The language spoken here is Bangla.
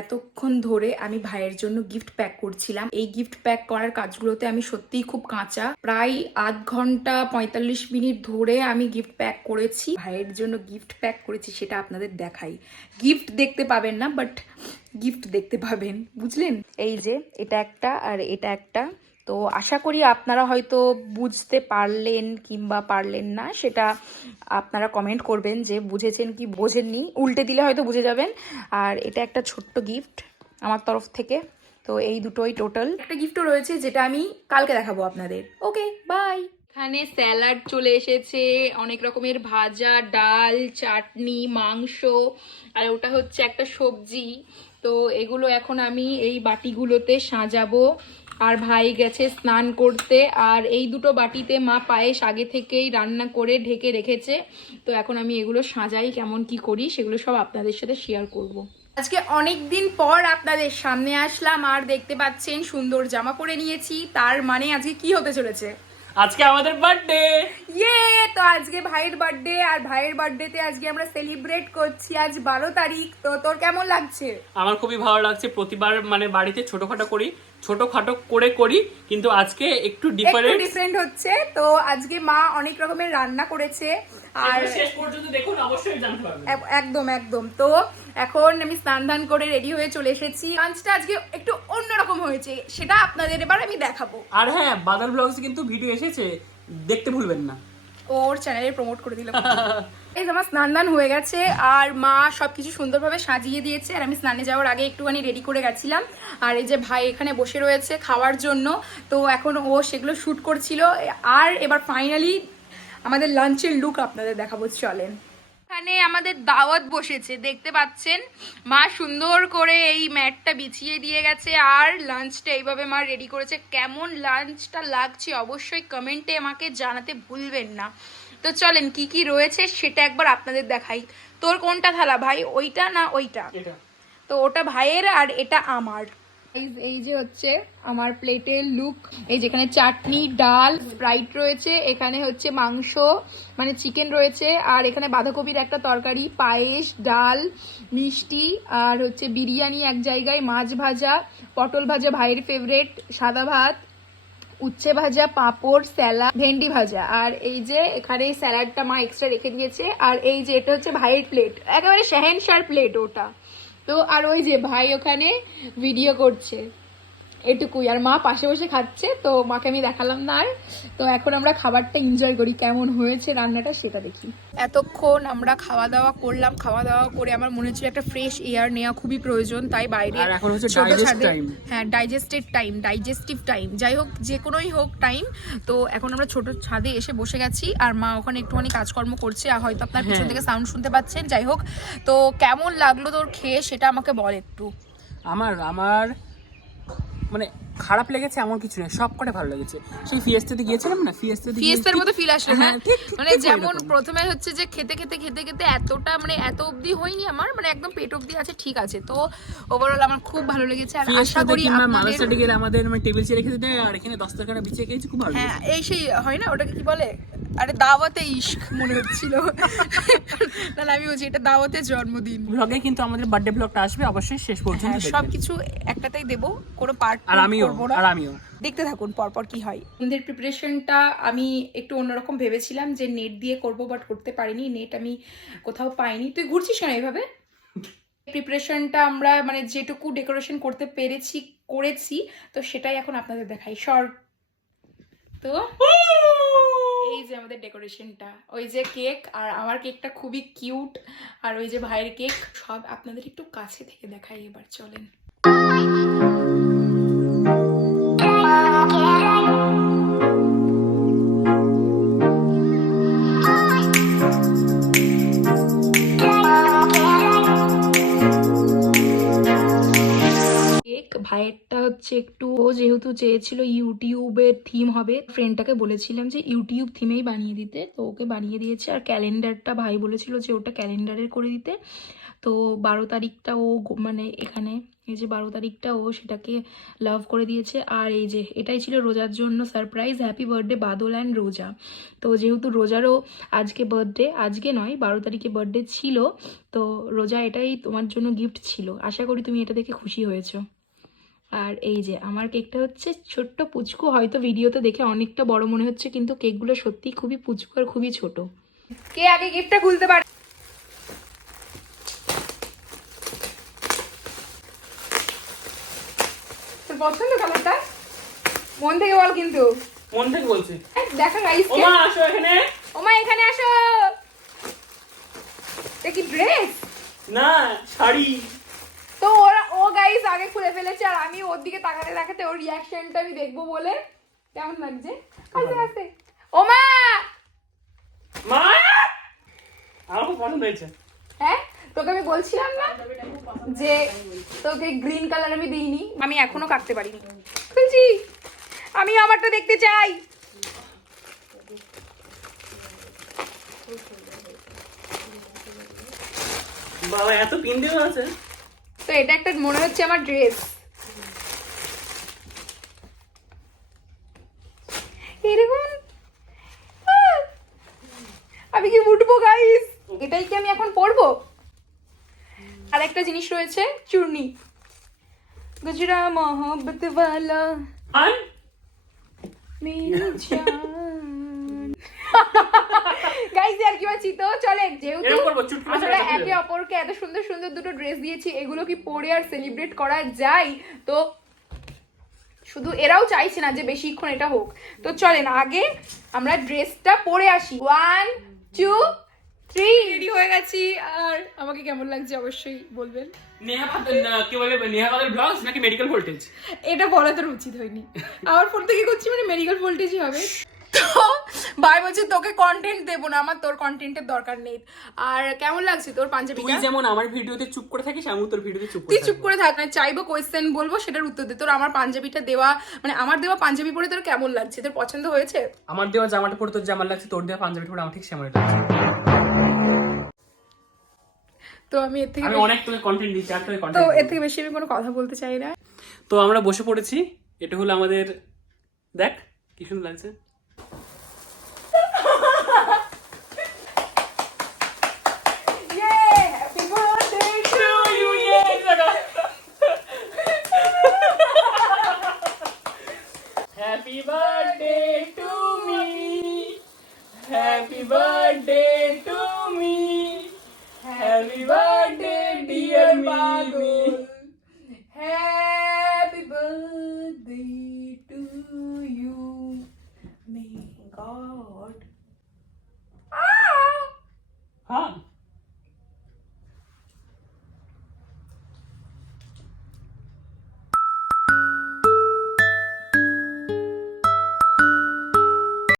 এতক্ষণ ধরে আমি ভাইয়ের জন্য গিফট প্যাক করছিলাম। এই গিফট প্যাক করার কাজগুলোতে আমি সত্যিই খুব কাঁচা। প্রায় আধ ঘন্টা 45 মিনিট ধরে আমি গিফট প্যাক করেছি। ভাইয়ের জন্য গিফট প্যাক করেছি, সেটা আপনাদের দেখাই। গিফট দেখতে পাবেন না, বাট গিফট দেখতে পাবেন, বুঝলেন? এই যে এটা একটা আর এটা একটা। তো আশা করি আপনারা হয়তো বুঝতে পারলেন কিংবা পারলেন না, সেটা আপনারা কমেন্ট করবেন যে বুঝেছেন কি বোঝেননি। উল্টে দিলে হয়তো বুঝে যাবেন। আর এটা একটা ছোট্ট গিফট আমার তরফ থেকে। তো এই দুটোই টোটাল। একটা গিফটও রয়েছে যেটা আমি কালকে দেখাবো আপনাদের। ওকে, বাই। এখানে স্যালাড চলে এসেছে, অনেক রকমের ভাজা, ডাল, চাটনি, মাংস, আর ওটা হচ্ছে একটা সবজি। তো এগুলো এখন আমি এই বাটিগুলোতে সাজাবো। আর ভাই গেছে স্নান করতে। আর এই দুটো বাটিতে মা পায়েস আগে থেকেই রান্না করে ঢেকে রেখেছে। তো এখন আমি এগুলো সাজাই, কেমন কি করি সেগুলো সব আপনাদের সাথে শেয়ার করব। আজকে অনেক দিন পর আপনাদের সামনে আসলাম, আর দেখতে পাচ্ছেন সুন্দর জামা পরে নিয়েছি। তার মানে আজকে কি হতে চলেছে? আজকে আমাদের বার্থডে। ইয়ে, তো আজকে ভাইয়ের বার্থডে, আর ভাইয়ের বার্থডেতে আজকে আমরা সেলিব্রেট করছি। আজ 12 তারিখ। তো তোর কেমন লাগছে? আমার খুবই ভালো লাগছে। প্রতিবার মানে বাড়িতে ছোটখাটো করি, কিন্তু আজকে একটু ডিফারেন্ট হচ্ছে। তো আজকে মা অনেক রকমের রান্না করেছে, আর শেষ পর্যন্ত দেখুন, অবশ্যই জানতে পারবেন। একদম একদম। তো এখন আমি স্নান ধান করে রেডি হয়ে চলে এসেছি। লাঞ্চটা আজকে একটু অন্যরকম হয়েছে, সেটা আপনাদের এবার আমি দেখাবো। আর হ্যাঁ, বাদল ব্লগস কিন্তু ভিডিও এসেছে, দেখতে ভুলবেন না। ওর চ্যানেলে প্রমোট করে দিলাম। এই আমার স্নান দান হয়ে গেছে, আর মা সবকিছু সুন্দরভাবে সাজিয়ে দিয়েছে। আর আমি স্নানে যাওয়ার আগে একটুখানি রেডি করে গেছিলাম। আর এই যে ভাই এখানে বসে রয়েছে খাওয়ার জন্য। তো এখন ও সেগুলো শ্যুট করছিল। আর এবার ফাইনালি আমাদের লাঞ্চের লুক আপনাদের দেখাবো, চলেন। এখানে আমাদের দাওয়াত বসেছে, দেখতে পাচ্ছেন। মা সুন্দর করে এই ম্যাটটা বিছিয়ে দিয়ে গেছে, আর লাঞ্চটা এইভাবে মা রেডি করেছে। কেমন লাঞ্চটা লাগছে অবশ্যই কমেন্টে আমাকে জানাতে ভুলবেন না। তো চলেন কি কি রয়েছে সেটা একবার আপনাদের দেখাই। তোর কোনটা থালা ভাই, ওইটা না ওইটা? তো ওটা ভাইয়ের আর এটা আমার। এই যে হচ্ছে আমার প্লেটের লুক। এই যেখানে চাটনি, ডাল, স্প্রাইট রয়েছে, এখানে হচ্ছে মাংস মানে চিকেন রয়েছে, আর এখানে বাঁধাকপির একটা তরকারি, পায়েস, ডাল, মিষ্টি, আর হচ্ছে বিরিয়ানি এক জায়গায়, মাছ ভাজা, পটল ভাজা ভাইয়ের ফেভারেট, সাদা ভাত, উচ্ছে ভাজা, পাঁপড়, স্যালাড, ভেন্ডি ভাজা। আর এই যে এখানে স্যালাডটা মা এক্সট্রা রেখে দিয়েছে। আর এই যে এটা হচ্ছে ভাইয়ের প্লেট, একেবারে শাহেনশার প্লেট ওটা। তো আর ওই যে ভাই ওখানে ভিডিও করছে, এটুকুই। আর মা পাশে বসে খাচ্ছে, তো মাকে আমি দেখালাম না আর। তো এখন আমরা খাবারটা এনজয় করি, কেমন হয়েছে রান্নাটা সেটা দেখি। এতক্ষণ আমরা খাওয়া দাওয়া করলাম। খাওয়া দাওয়া করে আমার মনে হচ্ছিল একটা ফ্রেশ এয়ার নেওয়া খুবই প্রয়োজন, তাই বাইরে হ্যাঁ ডাইজেস্টিভ টাইম যাই হোক, যে কোনোই হোক টাইম। তো এখন আমরা ছোট ছাদে এসে বসে গেছি, আর মা ওখানে একটুখানি কাজকর্ম করছে, আর হয়তো আপনার পিছন থেকে সাউন্ড শুনতে পাচ্ছেন। যাই হোক, তো কেমন লাগলো তোর খেয়ে সেটা আমাকে বল একটু। আমার মানে খারাপ লেগেছে এমন কিছু নেই, সব কটা ভালো লেগেছে। সেই ফিয়েস্তাতে গিয়েছিলাম না, ফিয়েস্তার মতো ফিল আসলো না? মানে যেমন প্রথমে হচ্ছে যে খেতে এতটা মানে এত অবধি হয়নি আমার, মানে একদম পেট অবধি আছে, ঠিক আছে। তো ওভারঅল আমার খুব ভালো লেগেছে। আর আশা করি মালাসাটি গেলে আমাদের মানে টেবিল চেয়ারে খেতে দেয়, আর এখানে দস্তরখানা বিছিয়ে খেয়েছি, খুব ভালো। হ্যাঁ, এই সেই হয় না, ওটাকে কি বলে? আরে দাওয়াতে ইশক মনে হচ্ছিল। না আমি বলছি এটা দাওয়াতে জন্মদিন। ব্লগে কিন্তু আমাদের বার্থডে ব্লগটা আসবে, অবশ্যই শেষ পর্যন্ত সবকিছু একটাতেই দেবো, কোনো পার্ট আর আমিও দেখতে থাকুন পরপর কি হয়। আমাদের প্রিপারেশনটা আমি একটু অন্যরকম ভেবেছিলাম যে নেট দিয়ে করব, বাট করতে পারিনি। নেট আমি কোথাও পাইনি। তুই ঘুরছিস কেন এইভাবে? প্রিপারেশনটা আমরা মানে যেটুকু ডেকোরেশন করতে করেছি, তো সেটাই এখন আপনাদের দেখাই। শর্ট তো এই যে আমাদের ডেকোরেশনটা, ওই যে কেক, আর আমার কেকটা খুবই কিউট, আর ওই যে ভাইয়ের কেক, সব আপনাদের একটু কাছে থেকে দেখাই এবার, চলেন। ভাইয়েরটা হচ্ছে একটু, ও যেহেতু চেয়েছিল ইউটিউবের থিম হবে, ফ্রেন্ডটাকে বলেছিলাম যে ইউটিউব থিমেই বানিয়ে দিতে, তো ওকে বানিয়ে দিয়েছে। আর ক্যালেন্ডারটা ভাই বলেছিল যে ওটা ক্যালেন্ডারের করে দিতে। তো 12 তারিখটা ও মানে এখানে এই যে 12 তারিখটা ও সেটাকে লাভ করে দিয়েছে। আর এই যে এটাই ছিল রোজার জন্য surprise, happy birthday Badal and রোজা। তো যেহেতু রোজারও আজকে বার্থডে, আজকে নয় 12 তারিখে বার্থডে ছিল, তো রোজা এটাই তোমার জন্য গিফট ছিল। আশা করি তুমি এটা দেখে খুশি হয়েছো। আর এই যে আমার কেকটা হচ্ছে ছোট্ট পুচকু, হয়তো ভিডিওতে দেখে অনেকটা বড় মনে হচ্ছে, কিন্তু কেকগুলো সত্যিই খুবই পুচকু আর খুবই ছোট। কে আগে গিফটটা খুলতে পারে? তোর পছন্দ কালারটা? মন থেকে বল কিন্তু। মন থেকে বলছি। দেখা গাইস, ওমা আসো এখানে। ওমা এখানে আসো। এটা কি ড্রেস? না, শাড়ি। তো ও গাইস আগে খুলে ফেলেছে, আর আমি ওর দিকে তাকাতে তাকাতে ওর রিয়াকশনটা আমি দেখবো বলে। কেমন লাগছে? আস্তে আস্তে। ওমা মা, আমার খুব পছন্দ হয়েছে। হ্যাঁ, তোকে আমি বলছিলাম না যে তোকে গ্রিন কালার আমি দিইনি, আমি এখনো কাটতে পারিনি। বলছি আমি আমারটা দেখতে চাই। বাবা এত পিন দেওয়া আছে। তো এটা একটা মনে হচ্ছে আমার ড্রেস। এরকম আমি কি উঠবো গাইস? এটাই কি আমি এখন পরবো? আর একটা জিনিস রয়েছে, চূর্ণি। গুজরা মোহব্বত ওয়ালা আর মেরি জান। গাইস আর কি বলছি, তো চলেন যেহেতু এরকম করবো, চুটকি মারবো, আমরা এরকম একে অপরকে এত সুন্দর সুন্দর দুটো ড্রেস দিয়েছি, এগুলো কি পরে আর সেলিব্রেট করা যায়? তো শুধু এরাও চাইছে না যে বেশিক্ষণ এটা হোক, তো চলেন আগে আমরা ড্রেসটা পরে আসি। 1 2 3 রেডি হয়ে গেছি। আর আমাকে কেমন লাগছে অবশ্যই বলবেন। নেহা কি বলে, নেহা কাদের ব্লগস নাকি মেডিকেল ভোল্টেজ? এটা বলা তোর উচিত হয়নি। আমার ফোন থেকে করছি মানে মেডিকেল ভোল্টেজই হবে। তো ভাই বলছে তোকে কন্টেন্ট দেবো না, আমার তোর কন্টেন্টের দরকার নেই। আর কেমন লাগছে তোর তুই পাঞ্জাবিটা? যেমন আমার ভিডিওতে চুপ করে থাকিস, আমি তোর ভিডিওতে চুপ তুই করে চুপ থাকবো। করে থাক না, চাইবো কোয়েশ্চেন বলবো সেটার উত্তর দে। তোর আমার পাঞ্জাবিটা দেওয়া মানে আমার দেওয়া পাঞ্জাবি পরে তোর কেমন লাগছে? তোর পছন্দ হয়েছে? আমার দেওয়া জামাটা পরে তোর যেমন লাগছে, তোর দেওয়া পাঞ্জাবিটা পরে আমার ঠিক সেমন লাগছে। তো আমি এর থেকে আমি অনেক তোকে কন্টেন্ট দিচ্ছি, আর তোকে তো কন্টেন্ট এর থেকে বেশি আমি কোনো কথা বলতে চাই না। তো আমরা বসে পড়েছি। এটা হলো আমাদের, দেখ কি সুন্দর লাগছে। Happy birthday to me. Happy birthday to me. Happy birthday dear Badul. Happy birthday to you. May God. हाँ